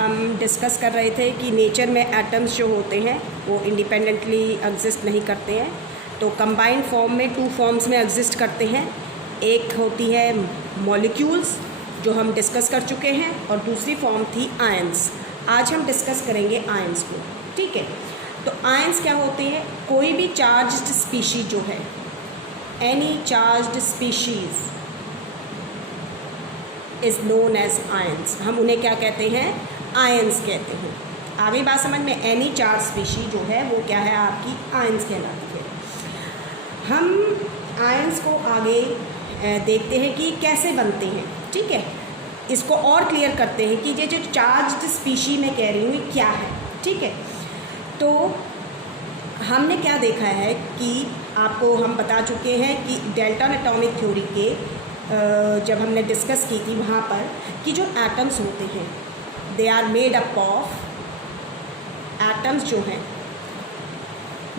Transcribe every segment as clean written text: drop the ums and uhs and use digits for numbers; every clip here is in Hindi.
हम डिस्कस कर रहे थे कि नेचर में एटम्स जो होते हैं वो इंडिपेंडेंटली एग्जिस्ट नहीं करते हैं। तो कंबाइंड फॉर्म में 2 फॉर्म्स में एग्जिस्ट करते हैं। एक होती है मॉलिक्यूल्स जो हम डिस्कस कर चुके हैं, और दूसरी फॉर्म थी आयंस। आज हम डिस्कस करेंगे आयंस को, ठीक है। तो आयंस क्या होते हैं? कोई भी चार्ज्ड स्पीशीज जो है, any charged species is known as ions. हम उन्हें क्या कहते हैं? आयंस कहते हैं। आगे बात समझ में? एनी चार्ज स्पीशी जो है वो क्या है? आपकी आयंस कहलाती है। हम आयंस को आगे देखते हैं कि कैसे बनते हैं, ठीक है। इसको और क्लियर करते हैं कि ये जो चार्ज्ड स्पीशी मैं कह रही हूँ ये क्या है, ठीक है। तो हमने क्या देखा है कि आपको हम बता चुके हैं कि डेल्टन एटॉमिक थ्योरी के जब हमने डिस्कस की थी वहाँ पर कि जो एटम्स होते हैं they are made up of, atoms जो हैं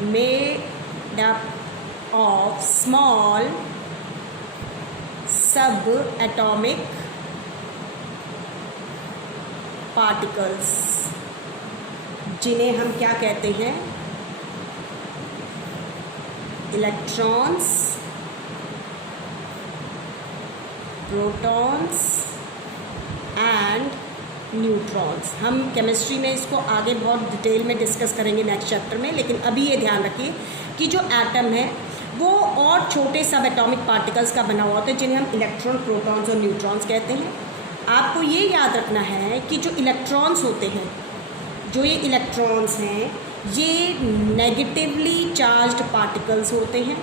made up of small sub atomic particles, जिन्हें हम क्या कहते हैं? Electrons, protons and neutrons. हम केमिस्ट्री में इसको आगे बहुत डिटेल में डिस्कस करेंगे नेक्स्ट चैप्टर में, लेकिन अभी ये ध्यान रखिए कि जो एटम है वो और छोटे सब एटॉमिक पार्टिकल्स का बना हुआ होता है, जिन्हें हम इलेक्ट्रॉन, प्रोटॉन्स और न्यूट्रॉन्स कहते हैं। आपको ये याद रखना है कि जो इलेक्ट्रॉन्स होते हैं, जो ये इलेक्ट्रॉन्स हैं, ये नेगेटिवली चार्ज्ड पार्टिकल्स होते हैं।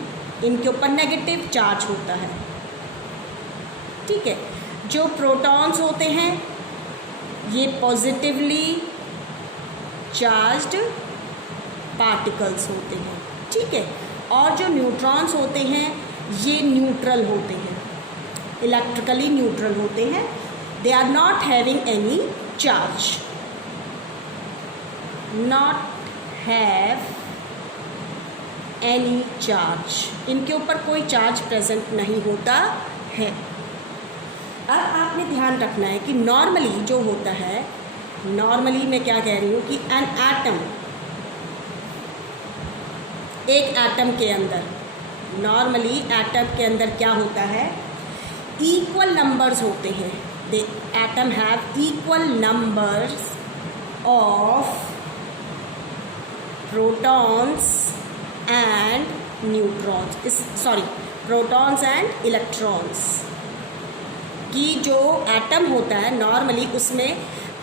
इनके ऊपर नेगेटिव चार्ज होता है, ठीक है। जो प्रोटॉन्स होते हैं ये पॉजिटिवली चार्ज्ड पार्टिकल्स होते हैं, ठीक है। और जो न्यूट्रॉन्स होते हैं ये न्यूट्रल होते हैं, इलेक्ट्रिकली न्यूट्रल होते हैं। They are not having any charge, not have any charge, इनके ऊपर कोई चार्ज प्रेजेंट नहीं होता है। अब आपने ध्यान रखना है कि नॉर्मली जो होता है, नॉर्मली मैं क्या कह रही हूँ कि एन एटम, एक एटम के अंदर, नॉर्मली एटम के अंदर क्या होता है? इक्वल नंबर्स होते हैं। The atom have equal numbers of protons and neutrons, protons and electrons. कि जो एटम होता है नॉर्मली उसमें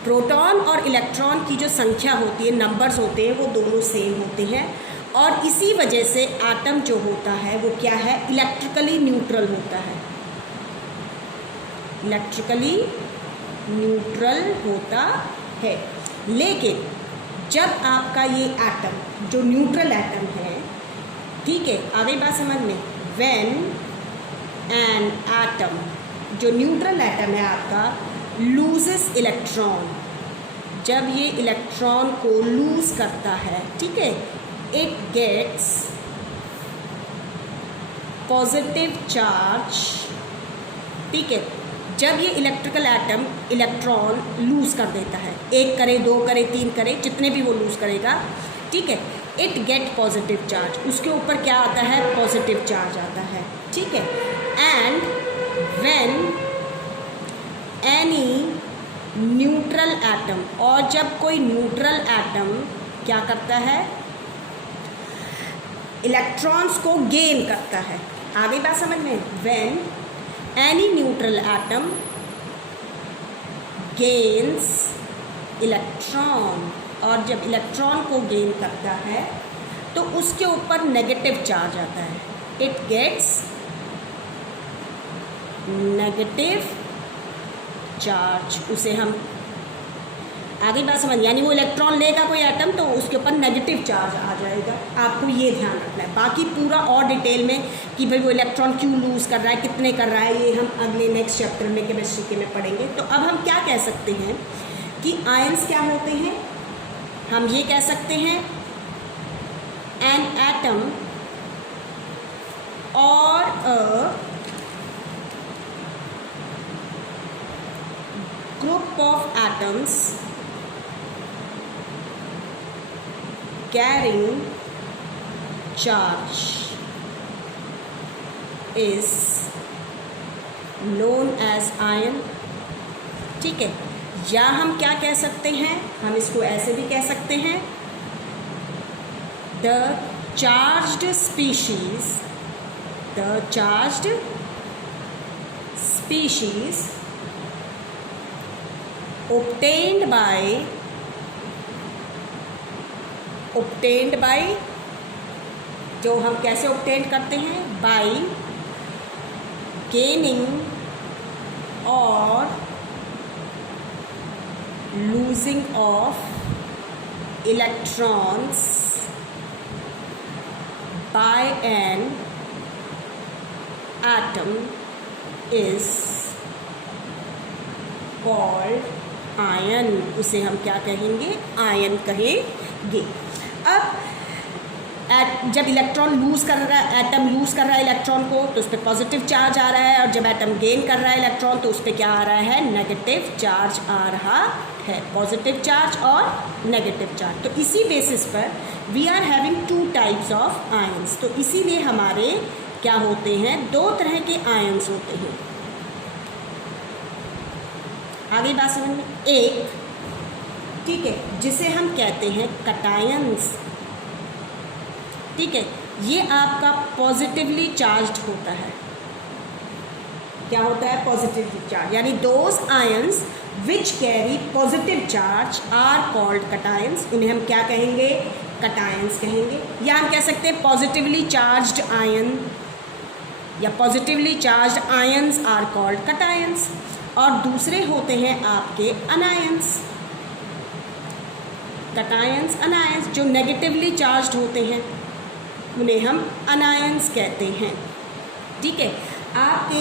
प्रोटॉन और इलेक्ट्रॉन की जो संख्या होती है, नंबर्स होते हैं, वो दोनों सेम होते हैं। और इसी वजह से एटम जो होता है वो क्या है? इलेक्ट्रिकली न्यूट्रल होता है, इलेक्ट्रिकली न्यूट्रल होता है। लेकिन जब आपका ये एटम जो न्यूट्रल एटम है, ठीक है, आगे बात समझ में? व्हेन एन एटम, जो न्यूट्रल एटम है आपका, लूजेस इलेक्ट्रॉन, जब ये इलेक्ट्रॉन को लूज करता है, ठीक है, इट गेट्स पॉजिटिव चार्ज, ठीक है। जब ये इलेक्ट्रिकल एटम इलेक्ट्रॉन लूज कर देता है, 1 करे, 2 करे, 3 करे, जितने भी वो लूज करेगा, ठीक है, इट गेट पॉजिटिव चार्ज, उसके ऊपर क्या आता है? पॉजिटिव चार्ज आता है, ठीक है। And when any neutral atom, और जब कोई न्यूट्रल एटम क्या करता है? इलेक्ट्रॉन्स को गेन करता है। आगे बात समझ में? when any neutral atom gains electron, और जब इलेक्ट्रॉन को गेन करता है तो उसके ऊपर नेगेटिव चार्ज आता है, इट गेट्स नेगेटिव चार्ज। उसे हम आगे बात समझ, यानी वो इलेक्ट्रॉन लेगा कोई एटम तो उसके ऊपर नेगेटिव चार्ज आ जाएगा। आपको ये ध्यान रखना है। बाकी पूरा और डिटेल में कि भाई वो इलेक्ट्रॉन क्यों लूज़ कर रहा है, कितने कर रहा है, ये हम अगले नेक्स्ट चैप्टर में केमिस्ट्री के में पढ़ेंगे। तो अब हम क्या कह सकते हैं कि आयंस क्या होते हैं? हम ये कह सकते हैं एन एटम और अ group of atoms carrying charge is known as ion। ठीक है, या हम क्या कह सकते हैं, हम इसको ऐसे भी कह सकते हैं, the charged species obtained by जो हम कैसे obtain करते हैं, by gaining or losing of electrons by an atom is called ion। उसे हम क्या कहेंगे, आयन कहेंगे। अब जब इलेक्ट्रॉन लूज़ कर रहा है, एटम लूज़ कर रहा है इलेक्ट्रॉन को, तो उस पर पॉजिटिव चार्ज आ रहा है, और जब एटम गेन कर रहा है इलेक्ट्रॉन तो उस पर क्या आ रहा है, नेगेटिव चार्ज आ रहा है, पॉजिटिव चार्ज और नेगेटिव चार्ज। तो इसी बेसिस पर we are having two types of ions. तो इसीलिए हमारे क्या होते हैं, दो तरह के आयंस होते हैं। आगे बात समझ में, एक ठीक है जिसे हम कहते हैं कटायंस। ठीक है, ये आपका पॉजिटिवली चार्ज्ड होता है। क्या होता है, पॉजिटिवली चार्ज, यानी those ions which carry positive charge are called cations. उन्हें हम क्या कहेंगे, कटायंस कहेंगे। या हम कह सकते हैं पॉजिटिवली चार्ज्ड आयन या positively charged ions are called cations. और दूसरे होते हैं आपके अनायंस, कटायंस अनायंस, जो नेगेटिवली चार्ज्ड होते हैं उन्हें हम अनायंस कहते हैं। ठीक है, आपके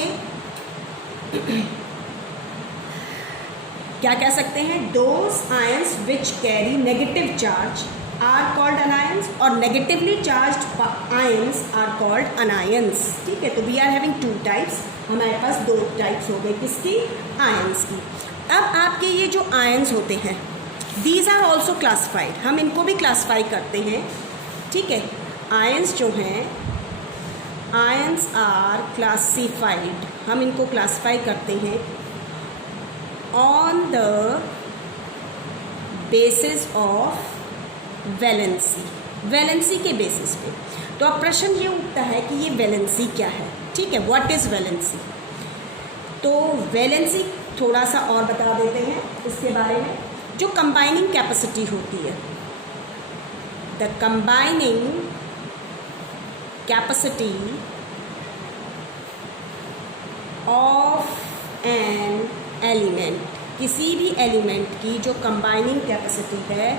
क्या कह सकते हैं, those ions which carry negative charge are called anions, और negatively charged ions are called anions. ठीक है, तो we are having two types, हमारे पास दो टाइप्स हो गए, किसकी, आयंस की। अब आपके ये जो आयंस होते हैं, दीज आर ऑल्सो क्लासिफाइड, हम इनको भी क्लासिफाई करते हैं। ठीक है, आयंस जो हैं, आयंस आर क्लासिफाइड, हम इनको क्लासिफाई करते हैं on the basis of valency, valency के बेसिस पे। तो अब प्रश्न ये उठता है कि ये वैलेंसी क्या है। ठीक है, व्हाट इज़ वैलेंसी। तो वैलेंसी थोड़ा सा और बता देते हैं इसके बारे में। जो कंबाइनिंग कैपेसिटी होती है, the combining capacity of an element, किसी भी एलिमेंट की जो कंबाइनिंग कैपेसिटी है,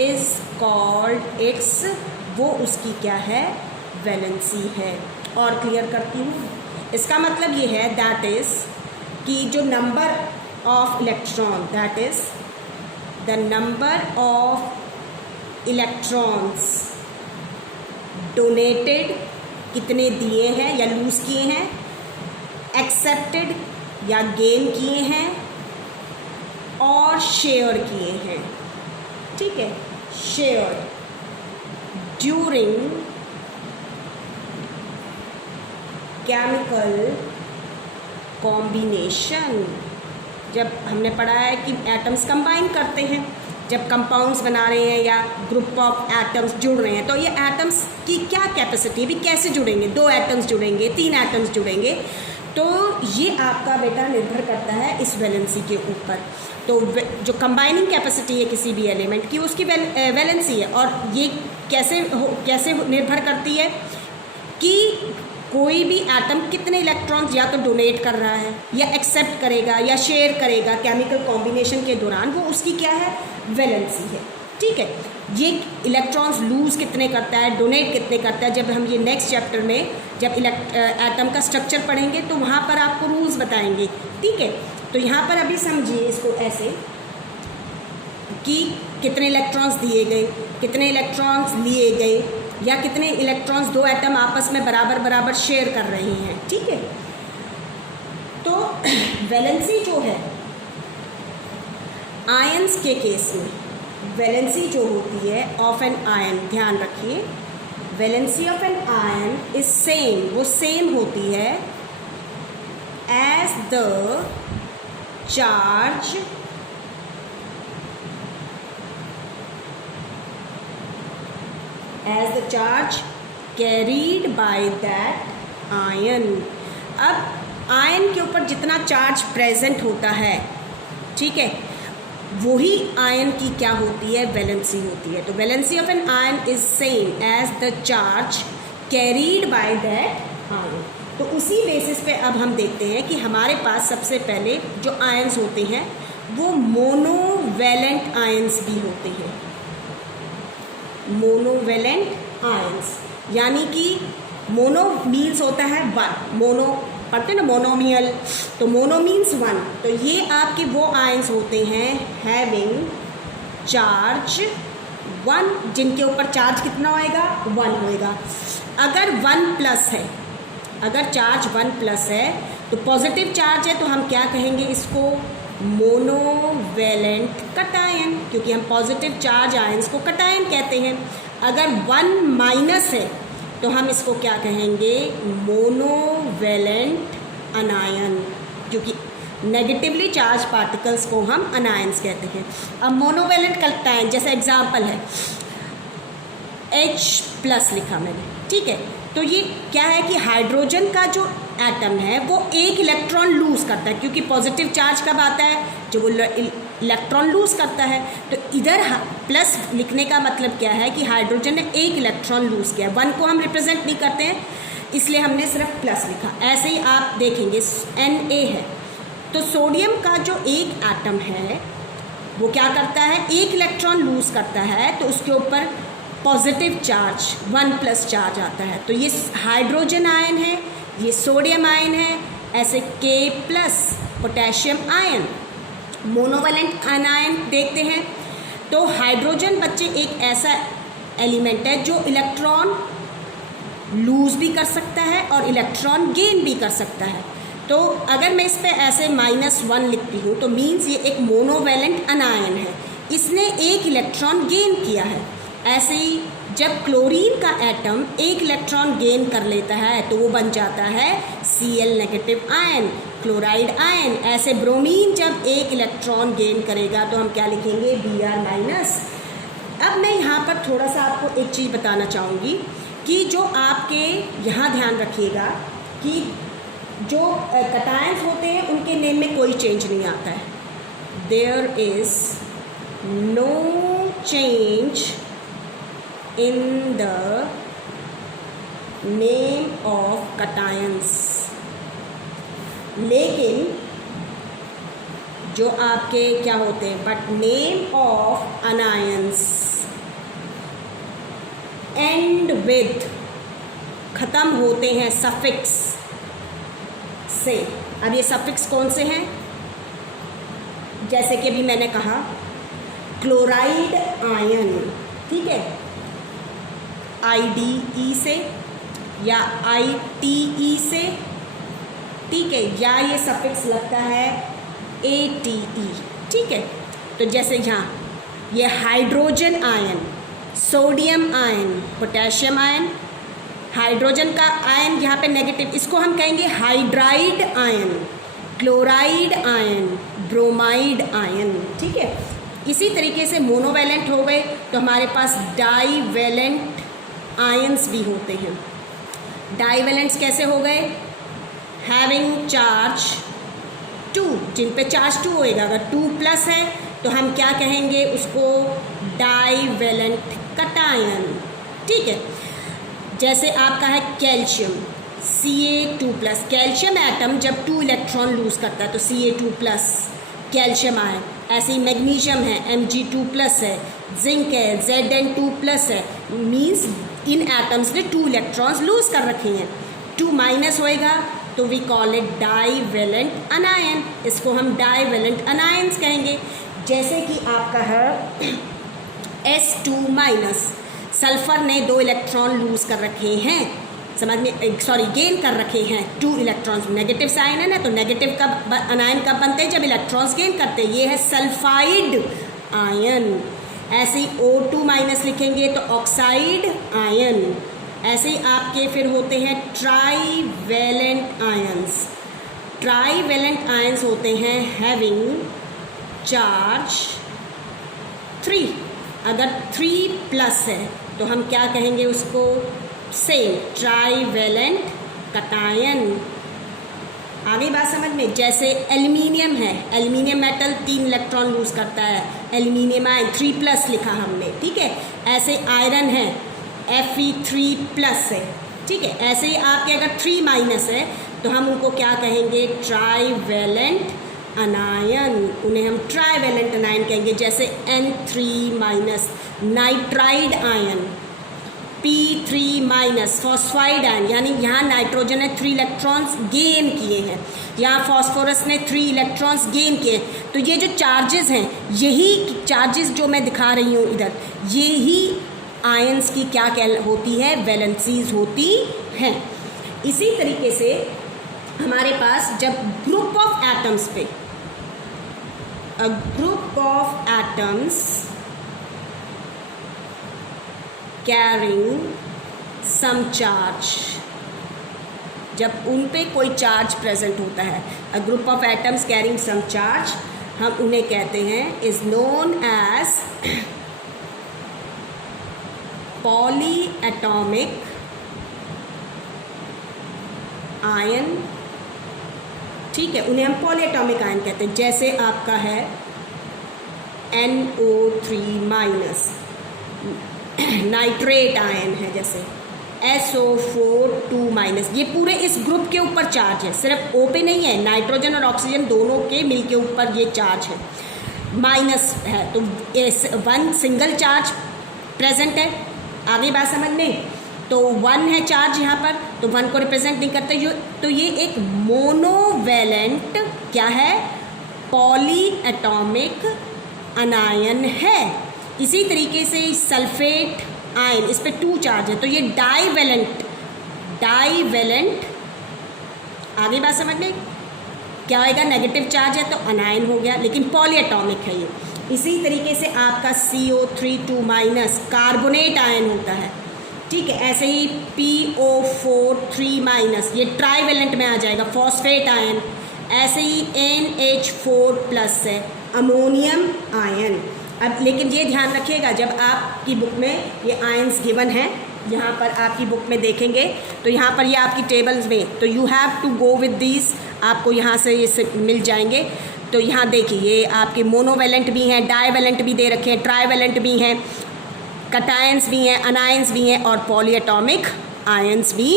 इज़ कॉल्ड इट्स, वो उसकी क्या है, वैलेंसी है। और क्लियर करती हूँ, इसका मतलब ये है दैट इज़ कि जो number of electron, that is the number of electrons donated, कितने दिए हैं या लूज़ किए हैं, एक्सेप्टेड या गेन किए हैं, और शेयर किए हैं। ठीक है, शेयर ड्यूरिंग केमिकल कॉम्बिनेशन। जब हमने पढ़ा है कि एटम्स कंबाइन करते हैं, जब कंपाउंड्स बना रहे हैं या ग्रुप ऑफ एटम्स जुड़ रहे हैं, तो ये एटम्स की क्या कैपेसिटी, भी कैसे जुड़ेंगे, 2 एटम्स जुड़ेंगे, 3 एटम्स जुड़ेंगे, तो ये आपका बेटा निर्भर करता है इस वैलेंसी के ऊपर। तो जो कंबाइनिंग कैपेसिटी है किसी भी एलिमेंट की, उसकी वैलेंसी है। और ये कैसे निर्भर करती है कि कोई भी एटम कितने इलेक्ट्रॉन्स या तो डोनेट कर रहा है, या एक्सेप्ट करेगा, या शेयर करेगा केमिकल कॉम्बिनेशन के दौरान, वो उसकी क्या है, वैलेंसी है। ठीक है, ये इलेक्ट्रॉन्स लूज़ कितने करता है, डोनेट कितने करता है, जब हम ये नेक्स्ट चैप्टर में जब एटम का स्ट्रक्चर पढ़ेंगे तो वहाँ पर आपको रूल्स बताएंगे। ठीक है, तो यहाँ पर अभी समझिए इसको ऐसे कि कितने इलेक्ट्रॉन्स दिए गए, कितने इलेक्ट्रॉन्स लिए गए, या कितने इलेक्ट्रॉन्स 2 एटम आपस में बराबर बराबर शेयर कर रहे हैं। ठीक है, तो वैलेंसी जो है आयंस के केस में, वैलेंसी जो होती है ऑफ एन आयन, ध्यान रखिए, valency of an ion is same, वो सेम होती है as the charge carried by that ion. अब आयन के ऊपर जितना चार्ज प्रेजेंट होता है, ठीक है, वही आयन की क्या होती है, वैलेंसी होती है। तो valency of an ion is same as the charge carried by that ion. तो उसी बेसिस पे अब हम देखते हैं कि हमारे पास सबसे पहले जो आयन्स होते हैं वो मोनोवैलेंट आयन्स भी होते हैं। मोनोवैलेंट आयन्स यानी कि मोनो मीन्स होता है वन, मोनो पढ़ते ना मोनोमियल, तो मोनो मीन्स वन। तो ये आपके वो आयन्स होते हैं हैविंग चार्ज वन, जिनके ऊपर चार्ज कितना होएगा, वन होएगा। अगर वन प्लस है, अगर चार्ज वन प्लस है तो पॉजिटिव चार्ज है, तो हम क्या कहेंगे इसको, मोनोवैलेंट कटायन, क्योंकि हम पॉजिटिव चार्ज आयन्स को कटायन कहते हैं। अगर वन माइनस है तो हम इसको क्या कहेंगे, मोनोवैलेंट अनायन, क्योंकि नेगेटिवली चार्ज पार्टिकल्स को हम अनायंस कहते हैं। अब मोनोवैलेंट कटायन जैसा एग्जांपल है, H+ लिखा मैंने, ठीक है। तो ये क्या है कि हाइड्रोजन का जो एटम है वो एक इलेक्ट्रॉन लूज़ करता है, क्योंकि पॉजिटिव चार्ज कब आता है, जब वो इलेक्ट्रॉन लूज़ करता है। तो इधर प्लस लिखने का मतलब क्या है कि हाइड्रोजन ने एक इलेक्ट्रॉन लूज़ किया, वन को हम रिप्रेजेंट नहीं करते हैं, इसलिए हमने सिर्फ प्लस लिखा। ऐसे ही आप देखेंगे Na है, तो सोडियम का जो एक एटम है वो क्या करता है, एक इलेक्ट्रॉन लूज़ करता है, तो उसके ऊपर पॉजिटिव चार्ज 1+ चार्ज आता है। तो ये हाइड्रोजन आयन है, ये सोडियम आयन है, ऐसे K+ potassium ion. Monovalent ion देखते हैं, तो हाइड्रोजन बच्चे एक ऐसा एलिमेंट है जो इलेक्ट्रॉन लूज़ भी कर सकता है और इलेक्ट्रॉन गेन भी कर सकता है। तो अगर मैं इस पे ऐसे -1 लिखती हूँ तो मीन्स ये एक मोनोवैलेंट अनायन है, इसने एक इलेक्ट्रॉन गेन किया है। ऐसे ही जब क्लोरीन का एटम एक इलेक्ट्रॉन गेन कर लेता है तो वो बन जाता है Cl- आयन, क्लोराइड आयन। ऐसे ब्रोमीन जब एक इलेक्ट्रॉन गेन करेगा तो हम क्या लिखेंगे, Br-। अब मैं यहाँ पर थोड़ा सा आपको एक चीज़ बताना चाहूँगी कि जो आपके यहाँ ध्यान रखिएगा कि जो कटायंस होते हैं उनके नेम में कोई चेंज नहीं आता है। There is no change in the name of cations, लेकिन जो आपके क्या होते हैं, but name of anions and with, ख़त्म होते हैं सफिक्स से। अब ये सफिक्स कौन से हैं, जैसे कि अभी मैंने कहा क्लोराइड आयन, ठीक है, IDE से या ITE से, ठीक है, या ये सफिक्स लगता है ATE, ठीक है। तो जैसे यहाँ ये hydrogen ion, sodium ion, potassium ion, hydrogen का आयन यहाँ पे नेगेटिव, इसको हम कहेंगे hydride ion, chloride ion, bromide ion, ठीक है। इसी तरीके से मोनोवैलेंट हो गए तो हमारे पास डाईवैलेंट आयंस भी होते हैं। डाईवैलेंट्स कैसे हो गए, हैविंग चार्ज 2, जिन पे चार्ज 2 होएगा। अगर 2+ है तो हम क्या कहेंगे उसको, डाईवैलेंट कटायन, ठीक है। जैसे आपका है कैल्शियम Ca2+, कैल्शियम एटम जब 2 इलेक्ट्रॉन लूज़ करता है तो Ca2+ कैल्शियम आयन। ऐसे ही मैग्नीशियम है Mg2+ है, जिंक है Zn2+ है, मीन्स इन एटम्स ने 2 इलेक्ट्रॉन्स लूज़ कर रखे हैं। 2- होएगा तो we call it divalent anion, इसको हम डाईवैलेंट अनायंस कहेंगे। जैसे कि आपका है S2-, सल्फर ने 2 इलेक्ट्रॉन लूज़ कर रखे हैं, समझ में, सॉरी गेन कर रखे हैं 2 इलेक्ट्रॉन्स। नेगेटिव साइन है ना, तो नेगेटिव कब अनायन कब बनते हैं, जब इलेक्ट्रॉन्स गेन करते हैं। ये है सल्फाइड आयन। ऐसे ही O2 माइनस लिखेंगे तो ऑक्साइड आयन। ऐसे ही आपके फिर होते हैं ट्राईवैलेंट आयंस। ट्राईवैलेंट आयंस होते हैं हैविंग चार्ज 3। अगर 3 प्लस है तो हम क्या कहेंगे उसको, सेम ट्राईवैलेंट कटायन। आगे बात समझ में, जैसे एल्यूमिनियम है, एल्यूमिनियम मेटल 3 इलेक्ट्रॉन लूज करता है, एल्यूमिनियम आयन 3 प्लस लिखा हमने, ठीक है। ऐसे आयरन है Fe3 प्लस है, ठीक है। ऐसे ही आपके अगर 3 माइनस है तो हम उनको क्या कहेंगे, ट्राईवैलेंट अनायन। उन्हें हम ट्राईवैलेंट अनायन कहेंगे। जैसे N3 minus nitride ion, P3 minus phosphide ion, यानी यहाँ नाइट्रोजन ने 3 इलेक्ट्रॉन्स गेन किए हैं, यहाँ फॉस्फोरस ने 3 इलेक्ट्रॉन्स गेन किए। तो ये जो चार्जेस हैं, यही चार्जेस जो मैं दिखा रही हूँ इधर, यही आयंस की क्या होती है, वैलेंसीज होती हैं। इसी तरीके से हमारे पास जब ग्रुप ऑफ एटम्स पे, a group of atoms carrying some charge, जब उन पे कोई चार्ज प्रेजेंट होता है, a group of atoms carrying some charge, हम उन्हें कहते हैं is known as polyatomic ion, ठीक है। उन्हें हम पॉलीएटॉमिक आयन कहते हैं। जैसे आपका है NO3 माइनस, नाइट्रेट आयन है जैसे SO4 माइनस, ये पूरे इस ग्रुप के ऊपर चार्ज है, सिर्फ O पे नहीं है, नाइट्रोजन और ऑक्सीजन दोनों के मिल के ऊपर ये चार्ज है, माइनस है। तो इस 1 सिंगल चार्ज प्रेजेंट है। आगे बात समझ में, तो 1 है चार्ज यहाँ पर, तो 1 को रिप्रेजेंट नहीं करते जो, तो ये एक मोनोवैलेंट क्या है, पॉलीएटॉमिक अनायन है। इसी तरीके से सल्फेट आयन, इस पे 2 चार्ज है, तो ये डाईवैलेंट, आगे बात समझ में क्या आएगा, नेगेटिव चार्ज है तो अनायन हो गया, लेकिन पॉलीएटॉमिक है ये। इसी तरीके से आपका CO3 माइनस कार्बोनेट आयन होता है, ठीक है। ऐसे ही PO4 माइनस, ये ट्राईवैलेंट में आ जाएगा, फॉस्फेट आयन। ऐसे ही NH4 प्लस है, अमोनियम आयन। अब लेकिन ये ध्यान रखिएगा, जब आपकी बुक में ये आयंस गिवन है, यहाँ पर आपकी बुक में देखेंगे तो यहाँ पर ये आपकी टेबल्स में, तो you have to go with these, आपको यहाँ से ये मिल जाएंगे। तो यहाँ देखिए ये आपके मोनोवैलेंट भी हैं, डाईवैलेंट भी दे रखे हैं, ट्राईवैलेंट भी हैं, कटायंस भी हैं, अनायंस भी हैं और पॉलीएटॉमिक आयंस भी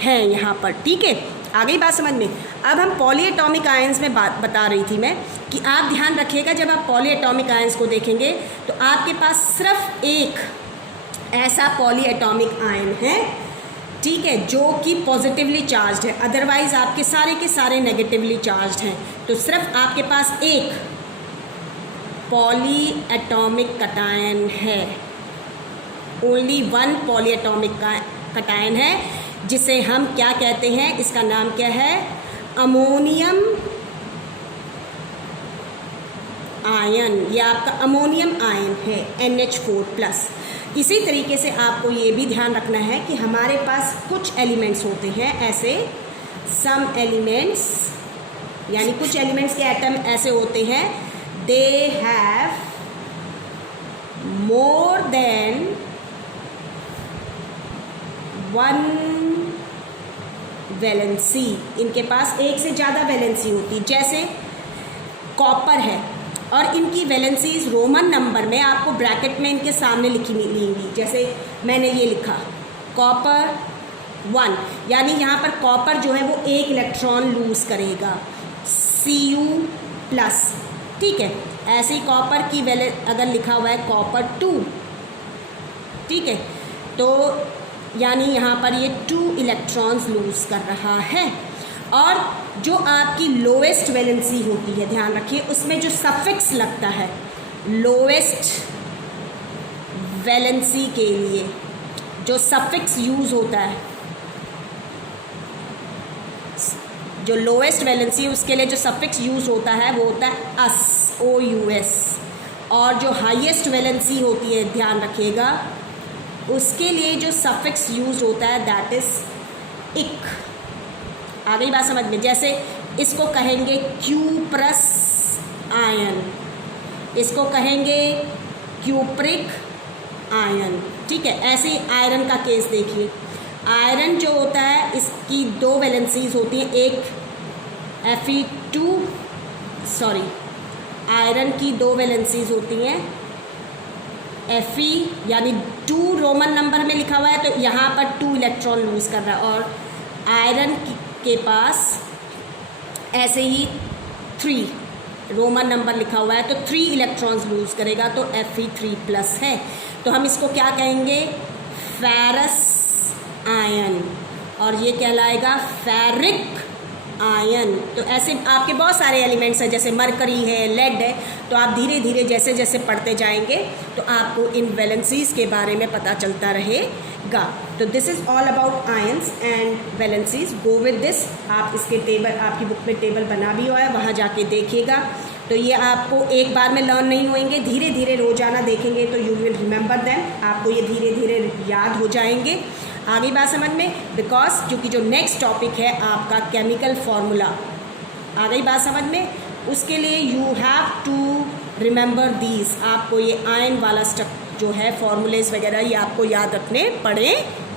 हैं यहाँ पर, ठीक है। आ गई बात समझ में। अब हम पॉलीएटॉमिक आयंस में बात बता रही थी मैं कि आप ध्यान रखिएगा, जब आप पॉलीएटॉमिक आयंस को देखेंगे तो आपके पास सिर्फ एक ऐसा पॉलीएटॉमिक आयन है, ठीक है, जो कि पॉजिटिवली चार्ज्ड है, अदरवाइज आपके के सारे नेगेटिवली चार्ज्ड हैं। तो सिर्फ आपके पास एक पॉलीएटॉमिक कटायन है, ओनली 1 पॉलीएटॉमिक कटायन है, जिसे हम क्या कहते हैं, इसका नाम क्या है, अमोनियम आयन। ये आपका अमोनियम आयन है NH4+। इसी तरीके से आपको ये भी ध्यान रखना है कि हमारे पास कुछ एलिमेंट्स होते हैं ऐसे, सम एलिमेंट्स, यानी कुछ एलिमेंट्स के एटम ऐसे होते हैं, they have more than 1 valency, इनके पास एक से ज़्यादा वैलेंसी होती है। जैसे कॉपर है और इनकी वैलेंसीज रोमन नंबर में आपको ब्रैकेट में इनके सामने लिखी मिलेंगी। जैसे मैंने ये लिखा कॉपर 1, यानी यहाँ पर कॉपर जो है वो 1 इलेक्ट्रॉन लूज करेगा, Cu+, ठीक है। ऐसे ही कॉपर की अगर लिखा हुआ है कॉपर 2, ठीक है, तो यानी यहाँ पर ये 2 इलेक्ट्रॉन्स लूज कर रहा है। और जो आपकी लोवेस्ट वैलेंसी होती है, ध्यान रखिए, उसमें जो सफिक्स लगता है लोवेस्ट वैलेंसी के लिए, जो सफिक्स यूज़ होता है, जो लोवेस्ट वैलेंसी है उसके लिए जो सफिक्स यूज़ होता है वो होता है OUS, और जो हाईएस्ट वैलेंसी होती है, ध्यान रखिएगा, उसके लिए जो सफिक्स यूज होता है दैट इज इक। आ गई बात समझ में? जैसे इसको कहेंगे क्यूप्रस आयन, इसको कहेंगे क्यूप्रिक आयन, ठीक है। ऐसे ही आयरन का केस देखिए, आयरन जो होता है इसकी दो वैलेंसीज होती हैं, एक आयरन की दो वैलेंसीज होती हैं, Fe यानी 2 रोमन नंबर में लिखा हुआ है तो यहाँ पर 2 इलेक्ट्रॉन लूज कर रहा है, और आयरन के पास ऐसे ही 3 रोमन नंबर लिखा हुआ है तो 3 इलेक्ट्रॉन्स लूज करेगा, तो Fe3+ है। तो हम इसको क्या कहेंगे? फेरस आयन, और ये कहलाएगा फेरिक आयन। तो ऐसे आपके बहुत सारे एलिमेंट्स हैं, जैसे मरकरी है, लेड है, तो आप धीरे धीरे जैसे जैसे पढ़ते जाएंगे तो आपको इन वैलेंसीज के बारे में पता चलता रहेगा। तो this is all about ions and valencies. Go with this. आप इसके टेबल, आपकी बुक में टेबल बना भी हुआ है, वहाँ जाके देखिएगा। तो ये आपको एक बार में लर्न नहीं होंगे, धीरे धीरे रोजाना देखेंगे तो यू विल रिमेंबर देम, आपको ये धीरे धीरे याद हो जाएंगे। आगे बात समझ में, बिकॉज क्योंकि जो नेक्स्ट टॉपिक है आपका केमिकल फार्मूला, आ गई बात समझ में, उसके लिए you have to remember these. आपको ये आयन वाला स्टफ जो है, फॉर्मूलेज वगैरह, ये आपको याद रखने पड़े